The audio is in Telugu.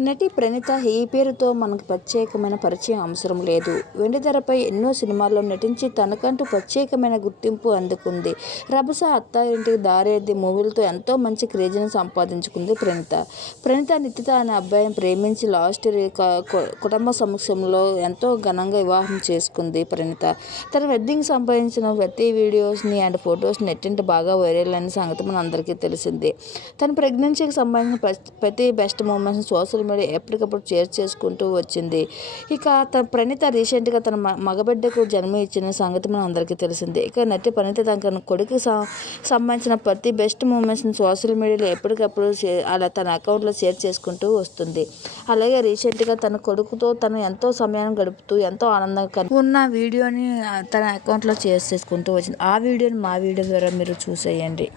నటి ప్రణీత ఈ పేరుతో మనకు ప్రత్యేకమైన పరిచయం అవసరం లేదు. వెండితెరపై ఎన్నో సినిమాల్లో నటించి తనకంటూ ప్రత్యేకమైన గుర్తింపు అందుకుంది. రభస అత్తారింటికి దారేది మూవీలతో ఎంతో మంచి క్రేజీని సంపాదించుకుంది ప్రణీత. ప్రణీత నిత్యత అనే అబ్బాయిని ప్రేమించి లాస్ట్ కుటుంబ సమక్షంలో ఎంతో ఘనంగా వివాహం చేసుకుంది ప్రణీత. తన వెడ్డింగ్ సంపాదించిన ప్రతి వీడియోస్ని అండ్ ఫొటోస్ నెట్టింటి బాగా వైరల్ అయిన సంగతి మన అందరికీ తెలిసిందే. తన ప్రెగ్నెన్సీకి సంబంధించిన ప్రతి- ప్రతి బెస్ట్ మూమెంట్స్ సోషల్ మీడియా ఎప్పటికప్పుడు షేర్ చేసుకుంటూ వచ్చింది. ఇక తన ప్రణీత రీసెంట్గా తన మ- మగబిడ్డకు జన్మ ఇచ్చిన సంగతి మన అందరికీ తెలిసిందే. ఇక నటి ప్రణీత తన కొడుకు సంబంధించిన ప్రతి బెస్ట్ మూమెంట్స్ని సోషల్ మీడియాలో ఎప్పటికప్పుడు అలా తన అకౌంట్లో షేర్ చేసుకుంటూ వస్తుంది. అలాగే రీసెంట్గా తన కొడుకుతో తను ఎంతో సమయాన్ని గడుపుతూ ఎంతో ఆనందంగా ఉన్న వీడియోని తన అకౌంట్లో షేర్ చేసుకుంటూ వచ్చింది. ఆ వీడియోని మా వీడియో ద్వారా మీరు చూసేయండి.